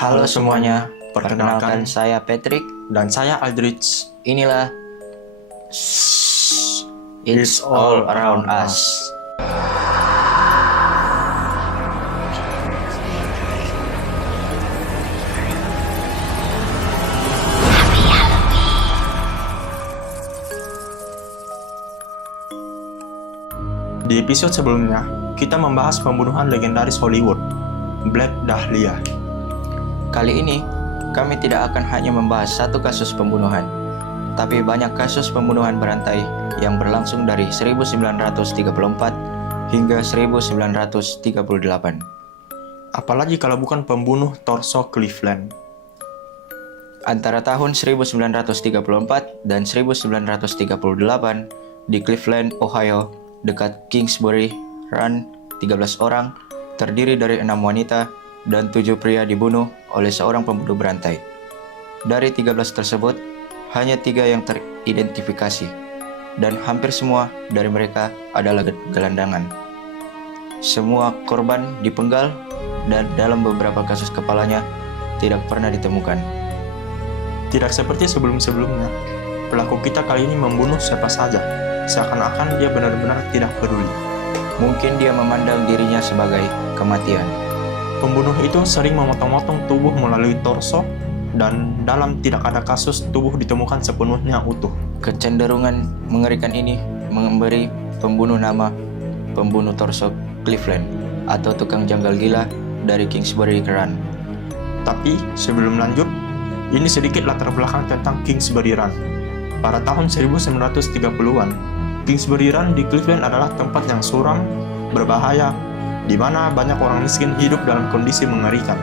Halo semuanya, perkenalkan saya Patrick dan saya Aldrich. Inilah It's All Around Us. Di episode sebelumnya, kita membahas pembunuhan legendaris Hollywood, Black Dahlia. Kali ini, kami tidak akan hanya membahas satu kasus pembunuhan, tapi banyak kasus pembunuhan berantai yang berlangsung dari 1934 hingga 1938. Apalagi kalau bukan pembunuh torso Cleveland. Antara tahun 1934 dan 1938 di Cleveland, Ohio, dekat Kingsbury Run, 13 orang, terdiri dari 6 wanita dan 7 pria dibunuh oleh seorang pembunuh berantai. Dari 13 tersebut, hanya 3 yang teridentifikasi, dan hampir semua dari mereka adalah gelandangan. Semua korban dipenggal, dan dalam beberapa kasus kepalanya tidak pernah ditemukan. Tidak seperti sebelum-sebelumnya, pelaku kita kali ini membunuh siapa saja, seakan-akan dia benar-benar tidak peduli. Mungkin dia memandang dirinya sebagai kematian. Pembunuh itu sering memotong-motong tubuh melalui torso, dan dalam tidak ada kasus tubuh ditemukan sepenuhnya utuh. Kecenderungan mengerikan ini memberi pembunuh nama pembunuh torso Cleveland atau tukang janggal gila dari Kingsbury Run. Tapi sebelum lanjut, ini sedikit latar belakang tentang Kingsbury Run. Pada tahun 1930-an, Kingsbury Run di Cleveland adalah tempat yang suram, berbahaya, di mana banyak orang miskin hidup dalam kondisi mengerikan.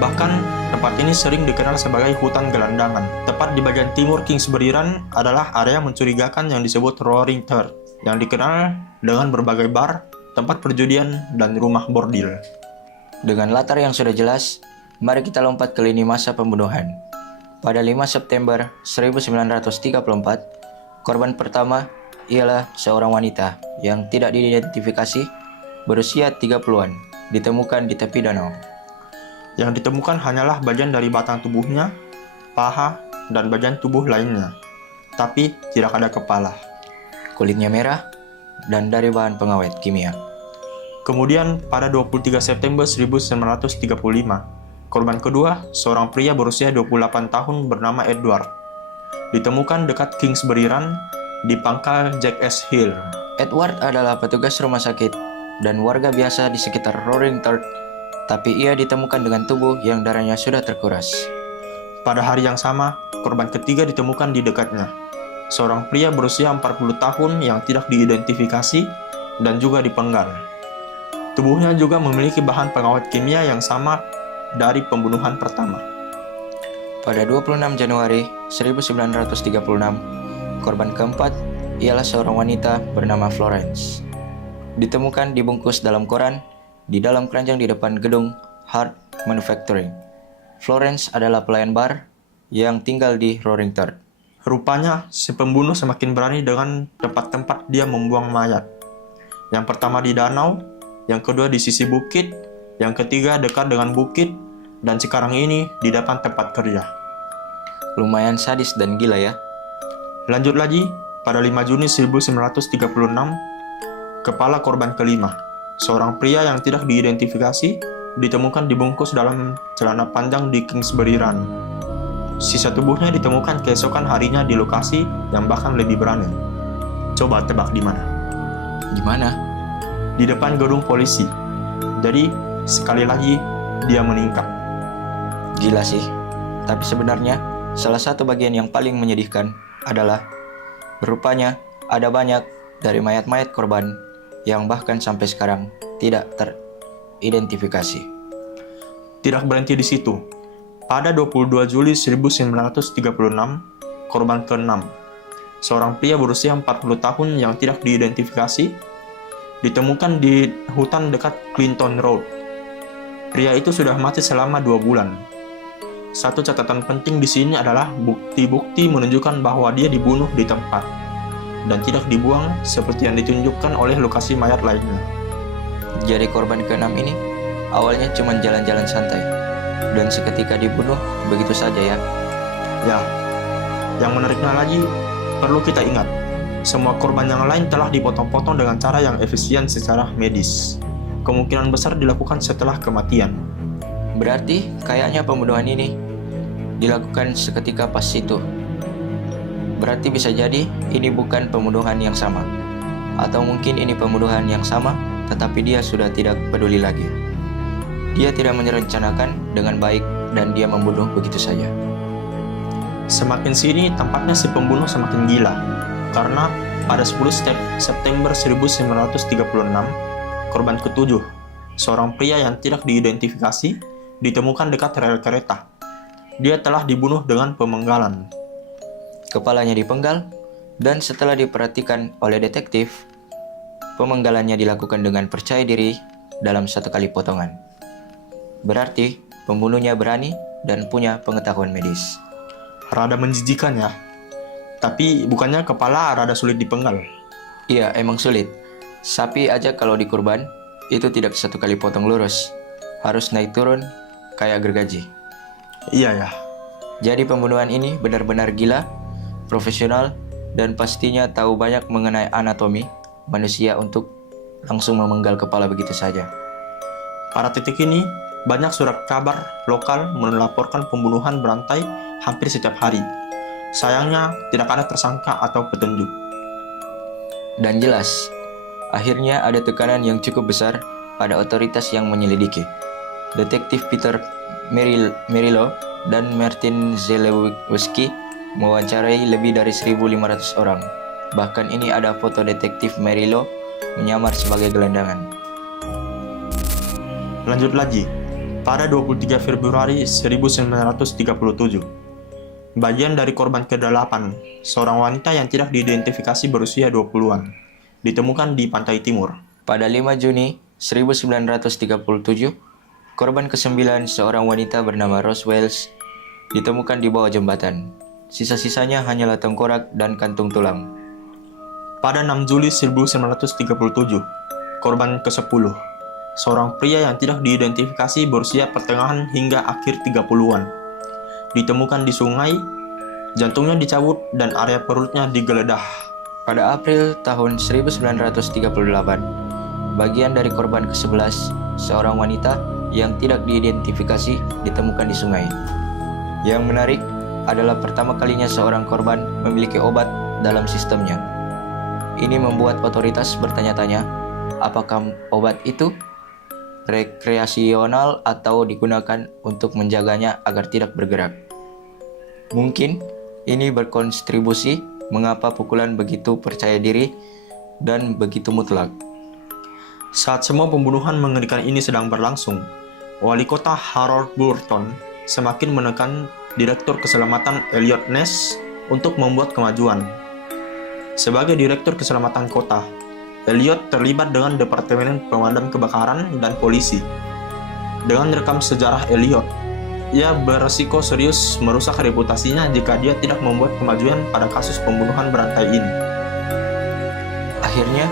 Bahkan, tempat ini sering dikenal sebagai hutan gelandangan. Tepat di bagian timur Kingsbury Run adalah area mencurigakan yang disebut Roaring Third, yang dikenal dengan berbagai bar, tempat perjudian, dan rumah bordil. Dengan latar yang sudah jelas, mari kita lompat ke lini masa pembunuhan. Pada 5 September 1934, korban pertama ialah seorang wanita yang tidak diidentifikasi, berusia 30-an, ditemukan di tepi danau. Yang ditemukan hanyalah bagian dari batang tubuhnya, paha, dan bagian tubuh lainnya, tapi tidak ada kepala. Kulitnya merah dan dari bahan pengawet kimia. Kemudian pada 23 September 1935, korban kedua, seorang pria berusia 28 tahun bernama Edward, ditemukan dekat Kingsbury Run di pangkal Jack S. Hill. Edward adalah petugas rumah sakit dan warga biasa di sekitar Roaring Third, tapi ia ditemukan dengan tubuh yang darahnya sudah terkuras. Pada hari yang sama, korban ketiga ditemukan di dekatnya, seorang pria berusia 40 tahun yang tidak diidentifikasi dan juga dipenggal. Tubuhnya juga memiliki bahan pengawet kimia yang sama dari pembunuhan pertama. Pada 26 Januari 1936, korban keempat ialah seorang wanita bernama Florence. Ditemukan dibungkus dalam koran di dalam keranjang di depan gedung Hart Manufacturing. Florence adalah pelayan bar yang tinggal di Roaring Third. Rupanya, si pembunuh semakin berani dengan tempat-tempat dia membuang mayat. Yang pertama di danau, yang kedua di sisi bukit, yang ketiga dekat dengan bukit, dan sekarang ini di depan tempat kerja. Lumayan sadis dan gila ya. Lanjut lagi, pada 5 Juni 1936, kepala korban kelima, seorang pria yang tidak diidentifikasi, ditemukan dibungkus dalam celana panjang di Kingsbury Run. Sisa tubuhnya ditemukan keesokan harinya di lokasi yang bahkan lebih berani. Coba tebak di mana? Di mana? Di depan gedung polisi. Jadi, sekali lagi, dia meningkat. Gila sih. Tapi sebenarnya, salah satu bagian yang paling menyedihkan adalah rupanya ada banyak dari mayat-mayat korban yang bahkan sampai sekarang tidak teridentifikasi. Tidak berhenti di situ. Pada 22 Juli 1936, korban ke-6, seorang pria berusia 40 tahun yang tidak diidentifikasi, ditemukan di hutan dekat Clinton Road. Pria itu sudah mati selama 2 bulan. Satu catatan penting di sini adalah bukti-bukti menunjukkan bahwa dia dibunuh di tempat dan tidak dibuang seperti yang ditunjukkan oleh lokasi mayat lainnya. Jadi korban ke-6 ini awalnya cuma jalan-jalan santai. dan seketika dibunuh begitu saja ya. Ya, yang menariknya lagi, perlu kita ingat, semua korban yang lain telah dipotong-potong dengan cara yang efisien secara medis. Kemungkinan besar dilakukan setelah kematian. Berarti kayaknya pembunuhan ini dilakukan seketika pas itu. Berarti bisa jadi ini bukan pembunuhan yang sama. Atau mungkin ini pembunuhan yang sama, tetapi dia sudah tidak peduli lagi. Dia tidak merencanakan dengan baik dan dia membunuh begitu saja. Semakin sini tampaknya si pembunuh semakin gila, karena pada 10 September 1936, korban ketujuh, seorang pria yang tidak diidentifikasi, ditemukan dekat rel kereta. Dia telah dibunuh dengan pemenggalan. Kepalanya dipenggal, dan setelah diperhatikan oleh detektif, pemenggalannya dilakukan dengan percaya diri dalam satu kali potongan. Berarti pembunuhnya berani dan punya pengetahuan medis. Rada menjijikan ya, tapi bukannya kepala rada sulit dipenggal. Iya, emang sulit. Sapi aja kalau dikurban, itu tidak satu kali potong lurus. Harus naik turun kayak gergaji. Iya ya. Jadi pembunuhan ini benar-benar gila, profesional, dan pastinya tahu banyak mengenai anatomi manusia untuk langsung memenggal kepala begitu saja. Pada titik ini, banyak surat kabar lokal melaporkan pembunuhan berantai hampir setiap hari. Sayangnya, tidak ada tersangka atau petunjuk. Dan jelas, akhirnya ada tekanan yang cukup besar pada otoritas yang menyelidiki. Detektif Peter Merylo dan Martin Zelewski mewawancarai lebih dari 1.500 orang. Bahkan ini ada foto detektif Merylo menyamar sebagai gelandangan. Lanjut lagi, pada 23 Februari 1937, bagian dari korban ke-8, seorang wanita yang tidak diidentifikasi berusia 20-an, ditemukan di pantai timur. Pada 5 Juni 1937, korban ke-9, seorang wanita bernama Rose Wells, ditemukan di bawah jembatan. Sisa-sisanya hanyalah tengkorak dan kantung tulang. Pada 6 Juli 1937, korban ke-10, seorang pria yang tidak diidentifikasi berusia pertengahan hingga akhir 30-an, ditemukan di sungai, jantungnya dicabut dan area perutnya digeledah. Pada April tahun 1938, bagian dari korban ke-11, seorang wanita yang tidak diidentifikasi ditemukan di sungai. Yang menarik adalah pertama kalinya seorang korban memiliki obat dalam sistemnya. Ini membuat otoritas bertanya-tanya, apakah obat itu rekreasional atau digunakan untuk menjaganya agar tidak bergerak. Mungkin ini berkontribusi mengapa pukulan begitu percaya diri dan begitu mutlak. Saat semua pembunuhan mengerikan ini sedang berlangsung, Wali Kota Harold Burton semakin menekan Direktur Keselamatan Elliot Ness untuk membuat kemajuan. Sebagai Direktur Keselamatan Kota, Elliot terlibat dengan Departemen Pemadam Kebakaran dan Polisi. Dengan rekam sejarah Elliot, ia beresiko serius merusak reputasinya jika dia tidak membuat kemajuan pada kasus pembunuhan berantai ini. Akhirnya,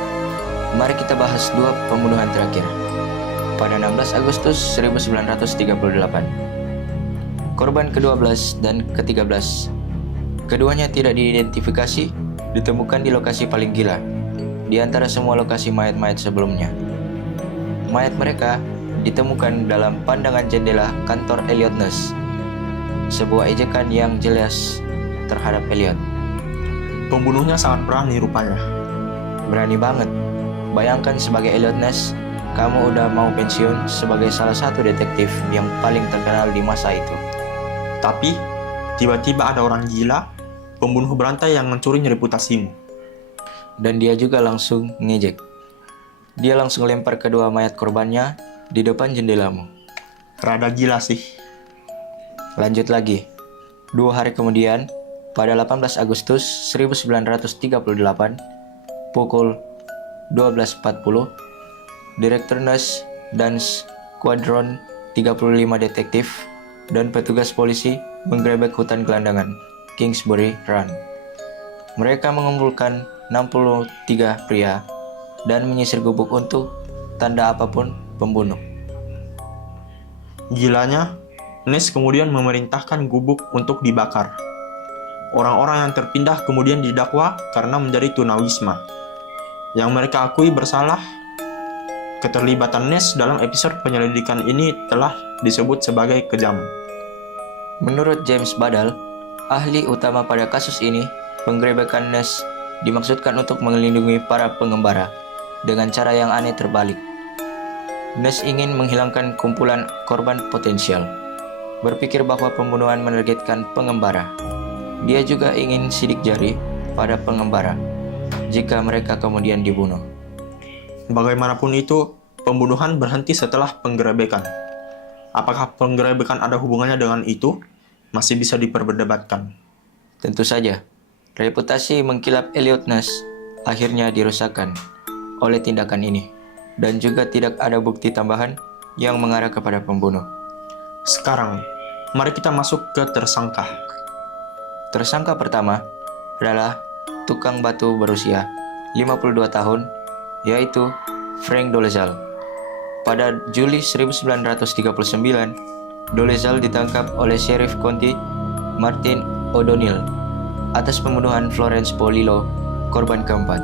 mari kita bahas dua pembunuhan terakhir. Pada 16 Agustus 1938, korban ke-12 dan ke-13, keduanya tidak diidentifikasi, ditemukan di lokasi paling gila di antara semua lokasi mayat-mayat sebelumnya. Mayat mereka ditemukan dalam pandangan jendela kantor Elliot Ness, sebuah ejekan yang jelas terhadap Elliot. Pembunuhnya sangat berani rupanya. Berani banget. Bayangkan sebagai Elliot Ness, kamu udah mau pensiun sebagai salah satu detektif yang paling terkenal di masa itu. Tapi, tiba-tiba ada orang gila, pembunuh berantai yang mencuri reputasimu. Dan dia juga langsung ngejek. Dia langsung lempar kedua mayat korbannya di depan jendelamu. Rada gila sih. Lanjut lagi. 2 hari kemudian, pada 18 Agustus 1938, pukul 12.40, Direktur Ness dan Skuadron 35 detektif dan petugas polisi menggerebek hutan gelandangan Kingsbury Run. Mereka mengumpulkan 63 pria dan menyisir gubuk untuk tanda apapun pembunuh. Gilanya, Ness kemudian memerintahkan gubuk untuk dibakar. Orang-orang yang terpindah kemudian didakwa karena menjadi tunawisma, yang mereka akui bersalah. Keterlibatan Ness dalam episode penyelidikan ini telah disebut sebagai kejam. Menurut James Badal, ahli utama pada kasus ini, penggerebekan Ness dimaksudkan untuk melindungi para pengembara dengan cara yang aneh terbalik. Ness ingin menghilangkan kumpulan korban potensial, berpikir bahwa pembunuhan menargetkan pengembara. Dia juga ingin sidik jari pada pengembara jika mereka kemudian dibunuh. Bagaimanapun itu, pembunuhan berhenti setelah penggerebekan. Apakah penggerebekan ada hubungannya dengan itu? Masih bisa diperdebatkan. Tentu saja, reputasi mengkilap Elliot Ness akhirnya dirusakkan oleh tindakan ini, dan juga tidak ada bukti tambahan yang mengarah kepada pembunuh. Sekarang, mari kita masuk ke tersangka. Tersangka pertama adalah tukang batu berusia 52 tahun, yaitu Frank Dolezal. Pada Juli 1939, Dolezal ditangkap oleh Sheriff County Martin O'Donnell atas pembunuhan Florence Polillo, korban keempat.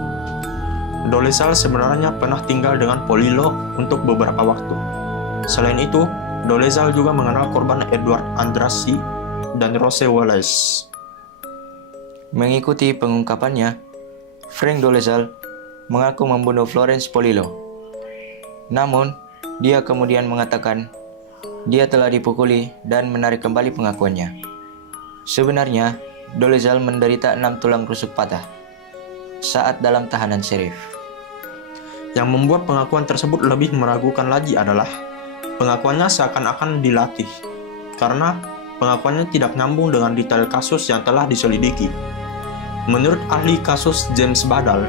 Dolezal sebenarnya pernah tinggal dengan Polillo untuk beberapa waktu. Selain itu, Dolezal juga mengenal korban Edward Andrassy dan Rose Wallace. Mengikuti pengungkapannya, Frank Dolezal mengaku membunuh Florence Polillo. Namun, dia kemudian mengatakan dia telah dipukuli dan menarik kembali pengakuannya. Sebenarnya, Dolezal menderita 6 tulang rusuk patah saat dalam tahanan sheriff. Yang membuat pengakuan tersebut lebih meragukan lagi adalah pengakuannya seakan-akan dilatih, karena pengakuannya tidak nyambung dengan detail kasus yang telah diselidiki. Menurut ahli kasus James Badal,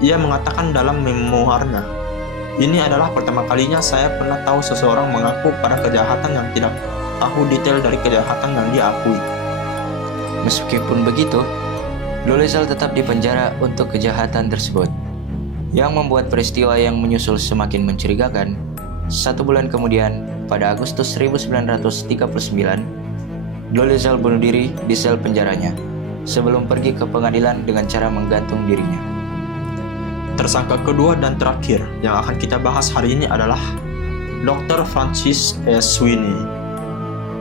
ia mengatakan dalam memoarnya, "Ini adalah pertama kalinya saya pernah tahu seseorang mengaku pada kejahatan yang tidak tahu detail dari kejahatan yang dia akui." Meskipun begitu, Dolezal tetap dipenjara untuk kejahatan tersebut, yang membuat peristiwa yang menyusul semakin mencurigakan. 1 bulan kemudian, pada Agustus 1939, Dolezal bunuh diri di sel penjaranya sebelum pergi ke pengadilan dengan cara menggantung dirinya. Tersangka kedua dan terakhir yang akan kita bahas hari ini adalah Dr. Francis S. Sweeney.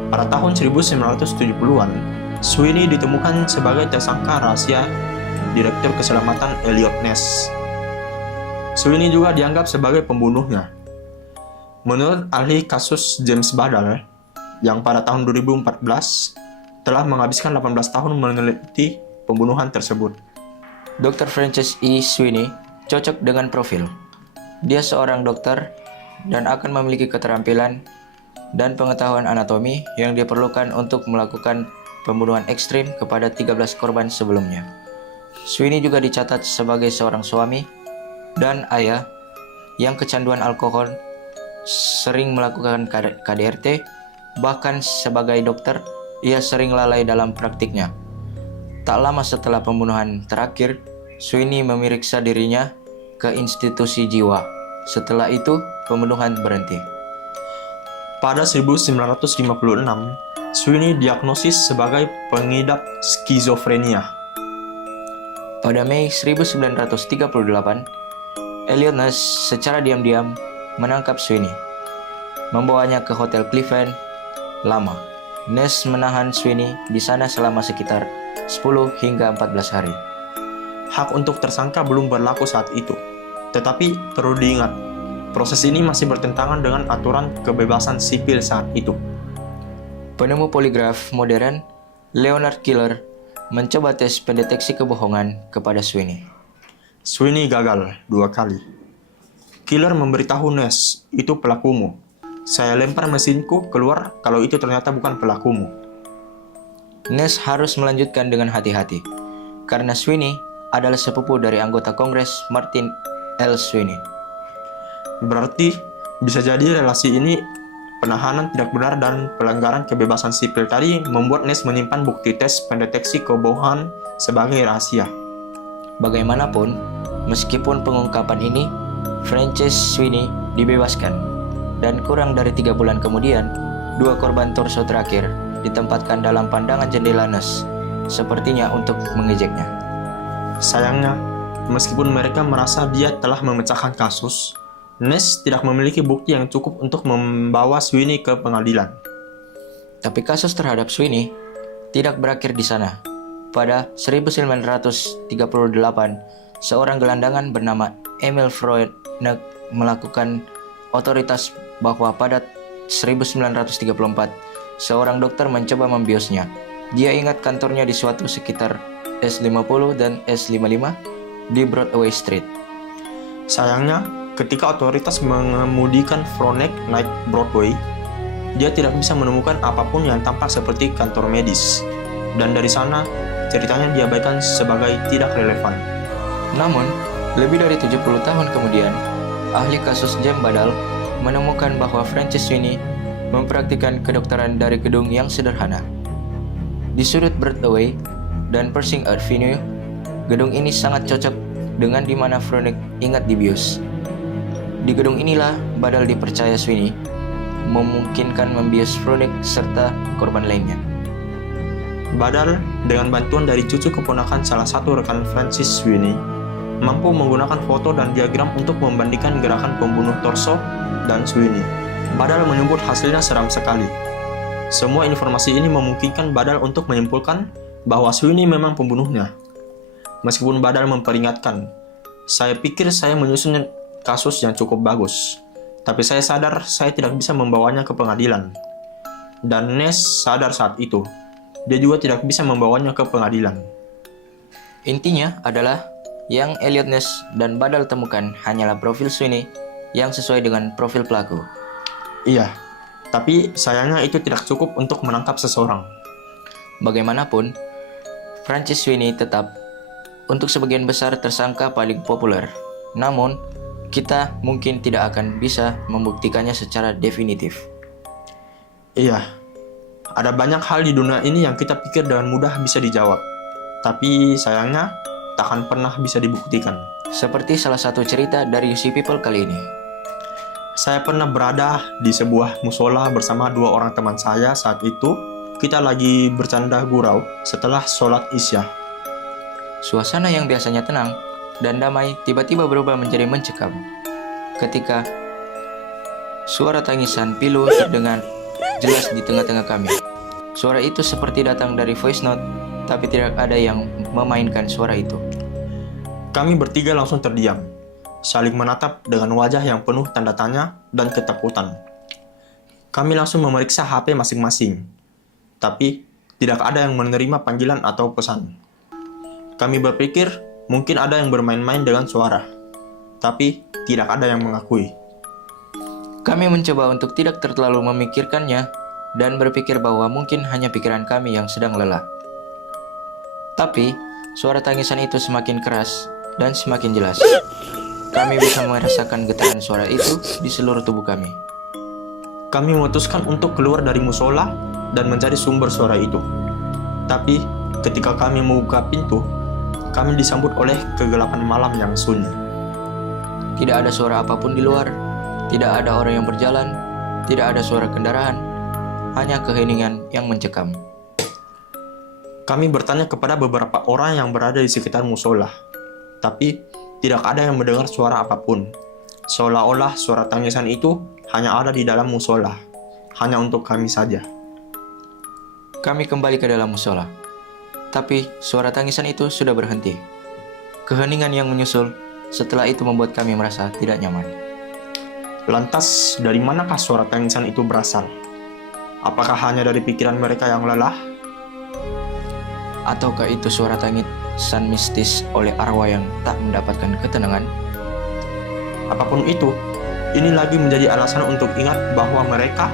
Pada tahun 1970-an, Sweeney ditemukan sebagai tersangka rahasia Direktur Keselamatan Elliot Ness. Sweeney juga dianggap sebagai pembunuhnya. Menurut ahli kasus James Badal, yang pada tahun 2014 telah menghabiskan 18 tahun meneliti pembunuhan tersebut. Dr. Francis E. Sweeney cocok dengan profil. Dia seorang dokter dan akan memiliki keterampilan dan pengetahuan anatomi yang diperlukan untuk melakukan pembunuhan ekstrim kepada 13 korban sebelumnya. Sweeney juga dicatat sebagai seorang suami dan ayah yang kecanduan alkohol, sering melakukan KDRT, bahkan sebagai dokter, ia sering lalai dalam praktiknya. Tak lama setelah pembunuhan terakhir, Sweeney memeriksa dirinya ke institusi jiwa. Setelah itu, pembunuhan berhenti. Pada 1956, Sweeney diagnosis sebagai pengidap skizofrenia. Pada Mei 1938, Elliot Ness secara diam-diam menangkap Sweeney, membawanya ke Hotel Cleveland lama. Ness menahan Sweeney di sana selama sekitar 10 hingga 14 hari. Hak untuk tersangka belum berlaku saat itu, tetapi perlu diingat, proses ini masih bertentangan dengan aturan kebebasan sipil saat itu. Penemu poligraf modern, Leonard Killer, mencoba tes pendeteksi kebohongan kepada Sweeney. Sweeney gagal 2 kali. Killer memberitahu Ness, "Itu pelakumu. Saya lempar mesinku keluar kalau itu ternyata bukan pelakumu." Ness harus melanjutkan dengan hati-hati, karena Sweeney adalah sepupu dari anggota Kongres Martin L. Sweeney. Berarti bisa jadi relasi ini penahanan tidak benar dan pelanggaran kebebasan sipil tadi membuat Ness menyimpan bukti tes pendeteksi kebohongan sebagai rahasia. Bagaimanapun, meskipun pengungkapan ini, Francis Sweeney dibebaskan, dan kurang dari 3 bulan kemudian, Dua korban torso terakhir ditempatkan dalam pandangan jendela Ness, sepertinya untuk mengejeknya. Sayangnya, meskipun mereka merasa dia telah memecahkan kasus, Ness tidak memiliki bukti yang cukup untuk membawa Sweeney ke pengadilan. Tapi kasus terhadap Sweeney tidak berakhir di sana. Pada 1938, seorang gelandangan bernama Emil Froenig melakukan otoritas bahwa pada 1934, seorang dokter mencoba membiusnya. Dia ingat kantornya di suatu sekitar S50 dan S55 di Broadway Street. Sayangnya, ketika otoritas mengemudikan Froenig naik Broadway, dia tidak bisa menemukan apapun yang tampak seperti kantor medis. Dan dari sana, ceritanya diabaikan sebagai tidak relevan. Namun, lebih dari 70 tahun kemudian, ahli kasus jam badal menemukan bahwa Francis Sweeney mempraktikkan kedokteran dari gedung yang sederhana. Di sudut Broadway dan Pershing Avenue, gedung ini sangat cocok dengan di mana Froenig ingat dibius. Di gedung inilah badal dipercaya Sweeney memungkinkan membius Froenig serta korban lainnya. Badal, dengan bantuan dari cucu keponakan salah satu rekan Francis Sweeney, mampu menggunakan foto dan diagram untuk membandingkan gerakan pembunuh torso dan Sweeney. Badal menyebut hasilnya seram sekali. Semua informasi ini memungkinkan Badal untuk menyimpulkan bahwa Sweeney memang pembunuhnya. Meskipun Badal memperingatkan, saya pikir saya menyusun kasus yang cukup bagus, tapi saya sadar saya tidak bisa membawanya ke pengadilan. Dan Ness sadar saat itu, dia juga tidak bisa membawanya ke pengadilan. Intinya adalah yang Elliot Ness dan Badal temukan hanyalah profil Sweeney yang sesuai dengan profil pelaku. Iya, tapi sayangnya itu tidak cukup untuk menangkap seseorang. Bagaimanapun, Francis Sweeney tetap untuk sebagian besar tersangka paling populer. Namun, kita mungkin tidak akan bisa membuktikannya secara definitif. Iya, ada banyak hal di dunia ini yang kita pikir dengan mudah bisa dijawab, tapi sayangnya takkan pernah bisa dibuktikan. Seperti salah satu cerita dari UC People kali ini. Saya pernah berada di sebuah musola bersama dua orang teman saya. Saat itu, kita lagi bercanda gurau setelah sholat Isya. Suasana yang biasanya tenang dan damai tiba-tiba berubah menjadi mencekam ketika suara tangisan pilu terdengar jelas di tengah-tengah kami. Suara itu seperti datang dari voice note, tapi tidak ada yang memainkan suara itu. Kami bertiga langsung terdiam, saling menatap dengan wajah yang penuh tanda tanya dan ketakutan. Kami langsung memeriksa HP masing-masing, tapi tidak ada yang menerima panggilan atau pesan. Kami berpikir mungkin ada yang bermain-main dengan suara, tapi tidak ada yang mengakui. Kami mencoba untuk tidak terlalu memikirkannya dan berpikir bahwa mungkin hanya pikiran kami yang sedang lelah. Tapi, suara tangisan itu semakin keras dan semakin jelas. Kami bisa merasakan getaran suara itu di seluruh tubuh kami. Kami memutuskan untuk keluar dari musola dan mencari sumber suara itu. Tapi, ketika kami membuka pintu, kami disambut oleh kegelapan malam yang sunyi. Tidak ada suara apapun di luar, tidak ada orang yang berjalan, tidak ada suara kendaraan, hanya keheningan yang mencekam. Kami bertanya kepada beberapa orang yang berada di sekitar musola, tapi tidak ada yang mendengar suara apapun. Seolah-olah suara tangisan itu hanya ada di dalam musola, hanya untuk kami saja. Kami kembali ke dalam musola, tapi suara tangisan itu sudah berhenti. Keheningan yang menyusul setelah itu membuat kami merasa tidak nyaman. Lantas, dari manakah suara tangisan itu berasal? Apakah hanya dari pikiran mereka yang lelah? Ataukah itu suara tangisan mistis oleh arwah yang tak mendapatkan ketenangan? Apapun itu, ini lagi menjadi alasan untuk ingat bahwa mereka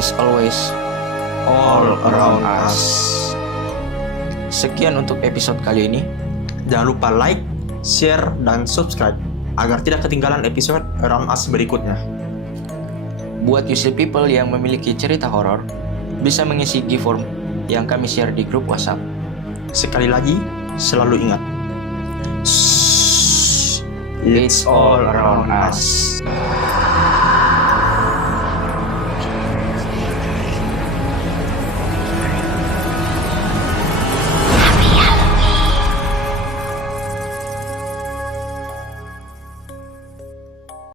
is always all around us. Sekian untuk episode kali ini. Jangan lupa like, share, dan subscribe agar tidak ketinggalan episode Around Us berikutnya. Buat user people yang memiliki cerita horor, bisa mengisi giveform yang kami share di grup WhatsApp. Sekali lagi, selalu ingat, it's all around us.